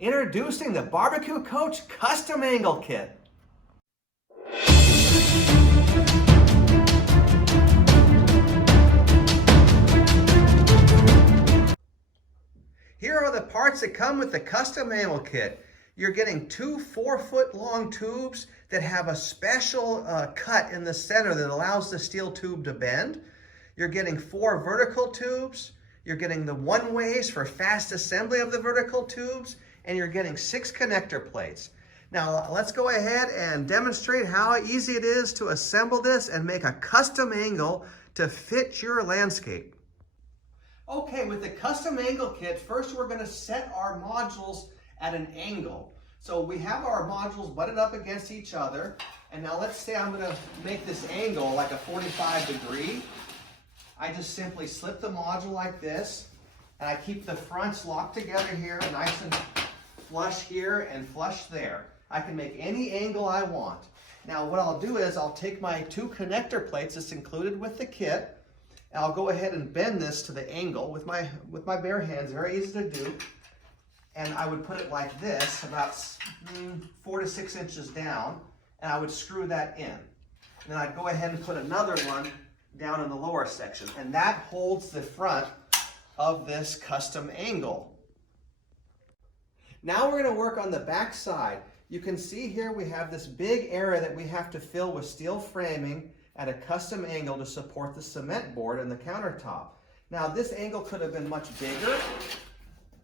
Introducing the BBQ Coach Custom Angle Kit. Here are the parts that come with the Custom Angle Kit. You're getting two 4-foot long tubes that have a special cut in the center that allows the steel tube to bend. You're getting 4 vertical tubes. You're getting the one-ways for fast assembly of the vertical tubes, and you're getting 6 connector plates. Now let's go ahead and demonstrate how easy it is to assemble this and make a custom angle to fit your landscape. Okay, with the custom angle kit, first we're going to set our modules at an angle. So we have our modules butted up against each other, and now let's say I'm going to make this angle like a 45 degree. I just simply slip the module like this, and I keep the fronts locked together here, nice and flush here and flush there. I can make any angle I want. Now what I'll do is I'll take my 2 connector plates that's included with the kit, and I'll go ahead and bend this to the angle with my bare hands, very easy to do. And I would put it like this, about 4 to 6 inches down, and I would screw that in. And then I'd go ahead and put another one down in the lower section, and that holds the front of this custom angle. Now we're going to work on the back side. You can see here we have this big area that we have to fill with steel framing at a custom angle to support the cement board and the countertop. Now this angle could have been much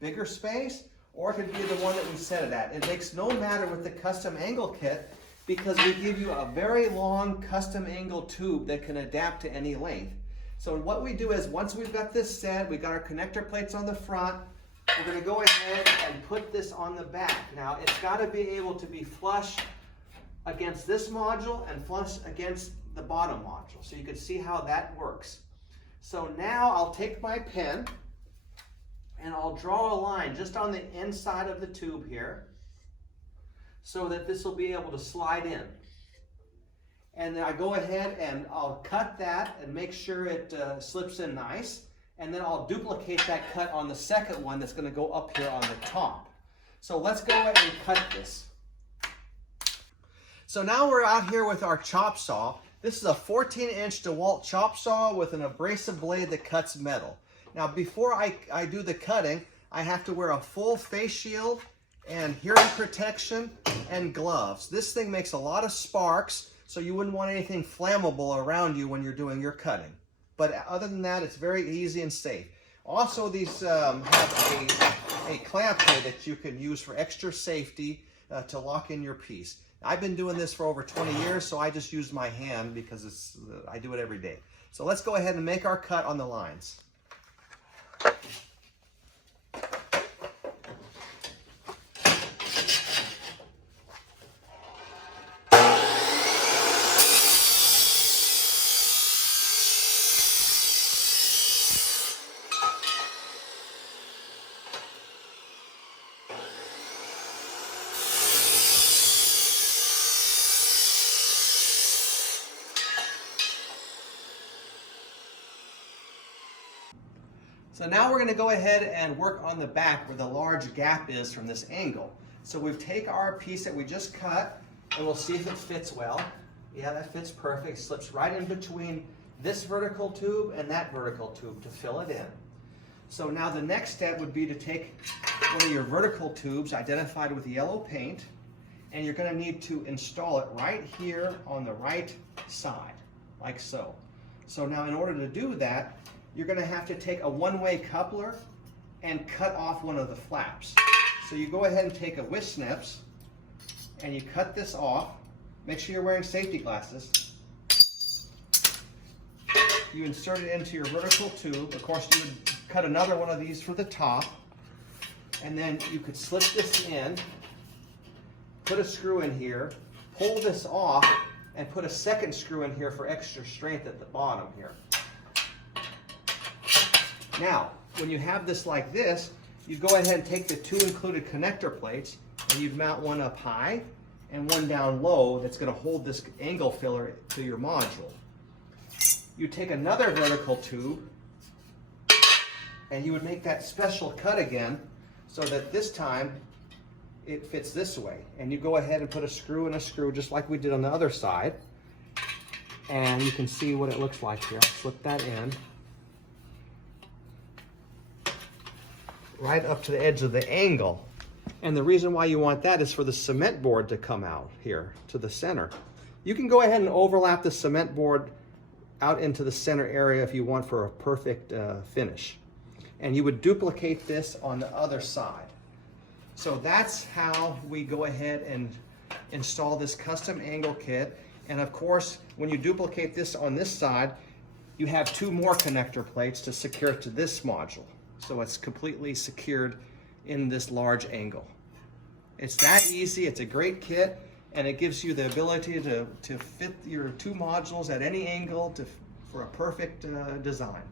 bigger space, or it could be the one that we set it at. It makes no matter with the custom angle kit, because we give you a very long custom angle tube that can adapt to any length. So what we do is, once we've got this set, we've got our connector plates on the front, we're going to go ahead and put this on the back. Now it's got to be able to be flush against this module and flush against the bottom module, so you can see how that works. So now I'll take my pen and I'll draw a line just on the inside of the tube here, so that this will be able to slide in. And then I go ahead and I'll cut that and make sure it slips in nice. And then I'll duplicate that cut on the second one that's going to go up here on the top. So let's go ahead and cut this. So now we're out here with our chop saw. This is a 14-inch DeWalt chop saw with an abrasive blade that cuts metal. Now before I do the cutting, I have to wear a full face shield and hearing protection and gloves. This thing makes a lot of sparks, so you wouldn't want anything flammable around you when you're doing your cutting. But other than that, it's very easy and safe. Also, these have a clamp here that you can use for extra safety to lock in your piece. I've been doing this for over 20 years, so I just use my hand because I do it every day. So let's go ahead and make our cut on the lines. So now we're going to go ahead and work on the back where the large gap is from this angle. So we take our piece that we just cut and we'll see if it fits well. Yeah, that fits perfect. It slips right in between this vertical tube and that vertical tube to fill it in. So now the next step would be to take one of your vertical tubes identified with yellow paint, and you're going to need to install it right here on the right side, like so. So now in order to do that, you're going to have to take a one-way coupler and cut off one of the flaps. So you go ahead and take a whisk snips and you cut this off. Make sure you're wearing safety glasses. You insert it into your vertical tube. Of course, you would cut another one of these for the top, and then you could slip this in, put a screw in here, pull this off, and put a second screw in here for extra strength at the bottom here. Now, when you have this like this, you go ahead and take the 2 included connector plates and you'd mount one up high and one down low that's going to hold this angle filler to your module. You take another vertical tube and you would make that special cut again, so that this time it fits this way. And you go ahead and put a screw and a screw just like we did on the other side. And you can see what it looks like here. I'll slip that in. Right up to the edge of the angle. And the reason why you want that is for the cement board to come out here to the center. You can go ahead and overlap the cement board out into the center area if you want for a perfect finish. And you would duplicate this on the other side. So that's how we go ahead and install this custom angle kit. And of course, when you duplicate this on this side, you have two more connector plates to secure it to this module. So it's completely secured in this large angle. It's that easy, it's a great kit, and it gives you the ability to fit your two modules at any angle for a perfect design.